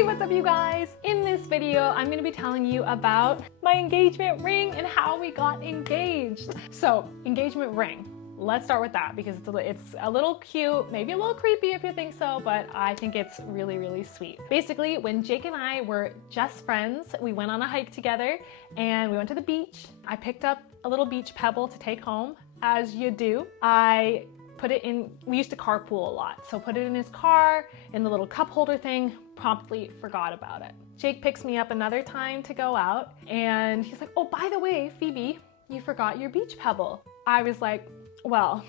Hey, what's up you guys? In this video, I'm gonna be telling you about my engagement ring and how we got engaged. So, engagement ring. Let's start with that because it's a little cute, maybe a little creepy if you think so, but I think it's really, really sweet. Basically, when Jake and I were just friends, we went on a hike together and we went to the beach. I picked up a little beach pebble to take home, as you do. I put it in, we used to carpool a lot, so put it in his car, in the little cup holder thing, promptly forgot about it. Jake picks me up another time to go out and he's like, oh, by the way, Phoebe, you forgot your beach pebble. I was like, well,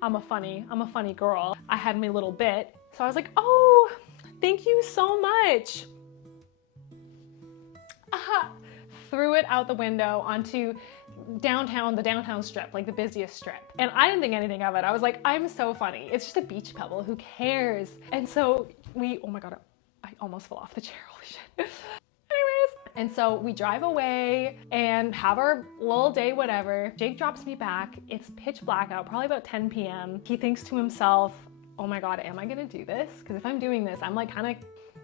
I'm a funny girl. I had my little bit. So I was like, oh, thank you so much. Aha. Threw it out the window onto the downtown strip, like the busiest strip. And I didn't think anything of it. I was like, I'm so funny. It's just a beach pebble, who cares? And so oh my God, I almost fell off the chair, holy shit. Anyways, and so we drive away and have our little day, whatever. Jake drops me back. It's pitch black out, probably about 10 p.m. He thinks to himself, oh my God, am I gonna do this? Because if I'm doing this, I'm like kind of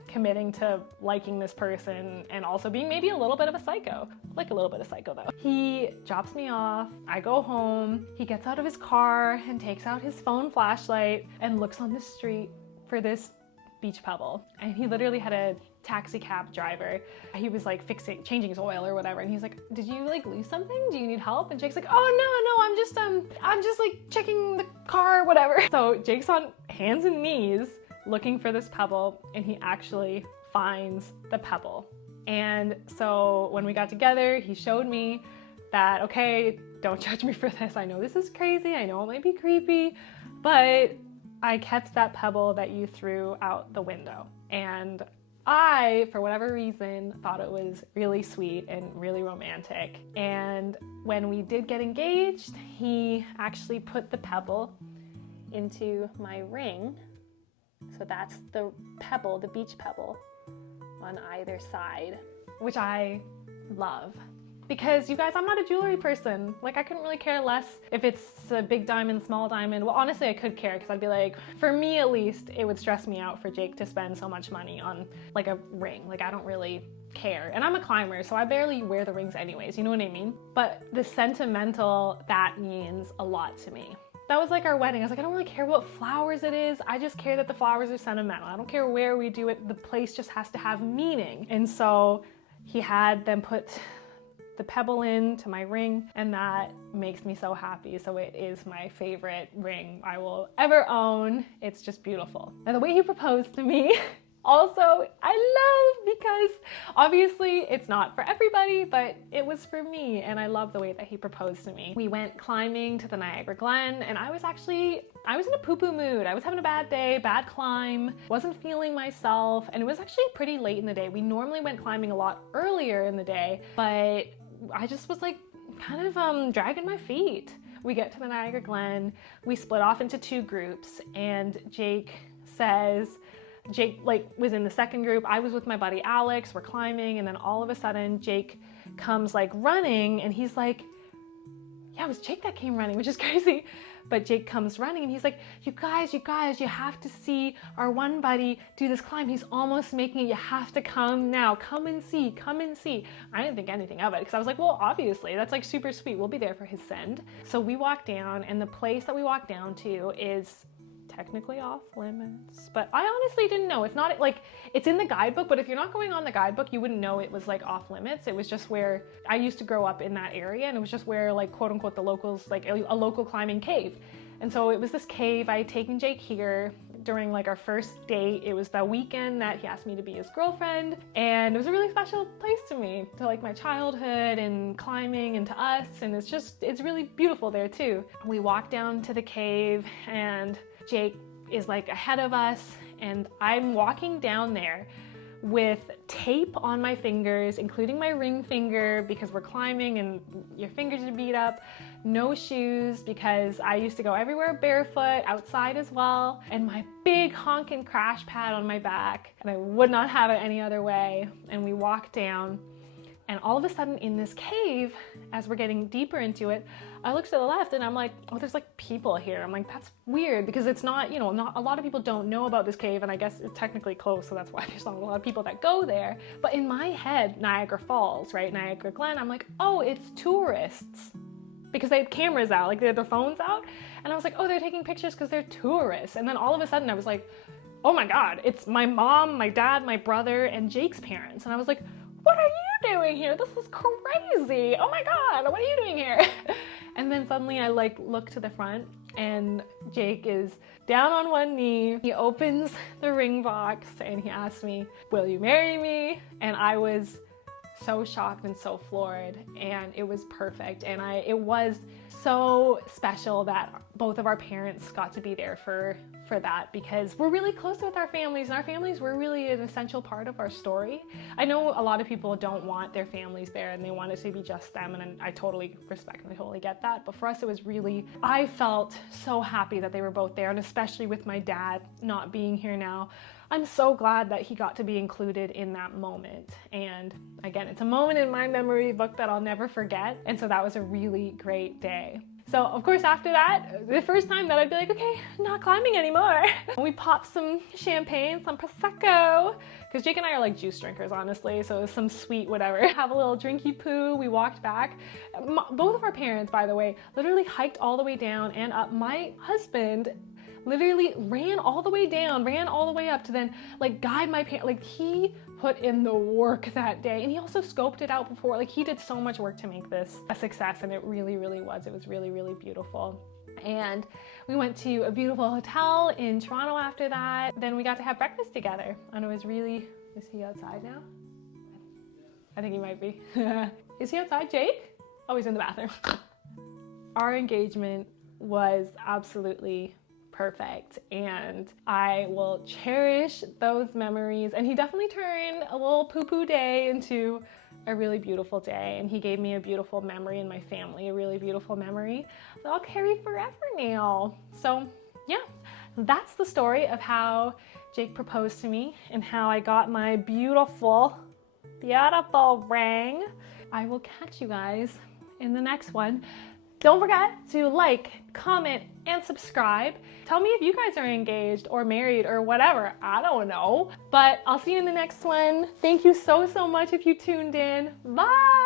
committing to liking this person and also being maybe a little bit of a psycho. Like a little bit of psycho though. He drops me off, I go home, he gets out of his car and takes out his phone flashlight and looks on the street for this beach pebble. And he literally had a taxi cab driver. He was like changing his oil or whatever. And he's like, did you like lose something? Do you need help? And Jake's like, oh no, I'm just like checking the car, whatever. So Jake's on hands and knees looking for this pebble and he actually finds the pebble. And so when we got together, he showed me that, okay, don't judge me for this. I know this is crazy. I know it might be creepy, but I kept that pebble that you threw out the window. And I, for whatever reason, thought it was really sweet and really romantic. And when we did get engaged, he actually put the pebble into my ring. So that's the pebble, the beach pebble on either side, which I love. Because you guys, I'm not a jewelry person. Like I couldn't really care less if it's a big diamond, small diamond. Well, honestly, I could care because I'd be like, for me at least, it would stress me out for Jake to spend so much money on like a ring. Like I don't really care. And I'm a climber, so I barely wear the rings anyways, you know what I mean? But the sentimental, that means a lot to me. That was like our wedding. I was like, I don't really care what flowers it is. I just care that the flowers are sentimental. I don't care where we do it. The place just has to have meaning. And so he had them put the pebble into my ring and that makes me so happy. So it is my favorite ring I will ever own. It's just beautiful. Now the way he proposed to me also I love, because obviously it's not for everybody, but it was for me and I love the way that he proposed to me. We went climbing to the Niagara Glen and I was in a poo-poo mood. I was having a bad day, bad climb, wasn't feeling myself, and it was actually pretty late in the day. We normally went climbing a lot earlier in the day, but I just was like kind of dragging my feet. We get to the Niagara Glen, we split off into two groups and Jake like was in the second group. I was with my buddy Alex, we're climbing, and then all of a sudden Jake comes like running and he's like, yeah, it was Jake that came running, which is crazy. But Jake comes running and he's like, you guys, you have to see our one buddy do this climb. He's almost making it. You have to come now. Come and see, come and see. I didn't think anything of it because I was like, well, obviously that's like super sweet. We'll be there for his send. So we walk down and the place that we walk down to is technically off limits, but I honestly didn't know. It's not like, it's in the guidebook, but if you're not going on the guidebook, you wouldn't know it was like off limits. It was just where I used to grow up in that area, and it was just where like quote unquote the locals, like a local climbing cave. And so it was this cave. I had taken Jake here during like our first date. It was the weekend that he asked me to be his girlfriend, and it was a really special place to me, to like my childhood and climbing and to us, and it's really beautiful there too. We walked down to the cave and Jake is like ahead of us and I'm walking down there with tape on my fingers, including my ring finger because we're climbing and your fingers are beat up, no shoes because I used to go everywhere barefoot, outside as well, and my big honking crash pad on my back, and I would not have it any other way. And we walk down And all of a sudden in this cave, as we're getting deeper into it, I look to the left and I'm like, oh, there's like people here. I'm like, that's weird because it's not, you know, not a lot of people don't know about this cave, and I guess it's technically closed, so that's why there's not a lot of people that go there. But in my head, Niagara Falls, right, Niagara Glen, I'm like, oh, it's tourists. Because they had cameras out, like they had their phones out. And I was like, oh, they're taking pictures because they're tourists. And then all of a sudden I was like, oh my God, it's my mom, my dad, my brother, and Jake's parents. And I was like, what are you doing here? This is crazy. Oh my God, what are you doing here? And then suddenly I like look to the front and Jake is down on one knee. He opens the ring box and he asks me, will you marry me? And I was so shocked and so floored, and it was perfect. And it was so special that both of our parents got to be there for that, because we're really close with our families, and our families were really an essential part of our story. I know a lot of people don't want their families there and they want it to be just them, and I totally respect and I totally get that. But for us, it was really, I felt so happy that they were both there, and especially with my dad not being here now, I'm so glad that he got to be included in that moment. And again, it's a moment in my memory book that I'll never forget. And so that was a really great day. So of course, after that, the first time that I'd be like, okay, not climbing anymore. We popped some champagne, some Prosecco, because Jake and I are like juice drinkers, honestly. So it was some sweet whatever. Have a little drinky poo. We walked back. Both of our parents, by the way, literally hiked all the way down and up. My husband literally ran all the way down, ran all the way up to then like guide my parents. Like he put in the work that day, and he also scoped it out before. Like he did so much work to make this a success, and it really, really was. It was really, really beautiful. And we went to a beautiful hotel in Toronto after that. Then we got to have breakfast together, and it was really, is he outside now? I think he might be. Is he outside, Jake? Oh, he's in the bathroom. Our engagement was absolutely perfect, and I will cherish those memories. And he definitely turned a little poo-poo day into a really beautiful day, and he gave me a beautiful memory in my family, a really beautiful memory that I'll carry forever now. So yeah, that's the story of how Jake proposed to me and how I got my beautiful ring. I will catch you guys in the next one. Don't forget to like, comment, and subscribe. Tell me if you guys are engaged or married or whatever. I don't know. But I'll see you in the next one. Thank you so, so much if you tuned in. Bye!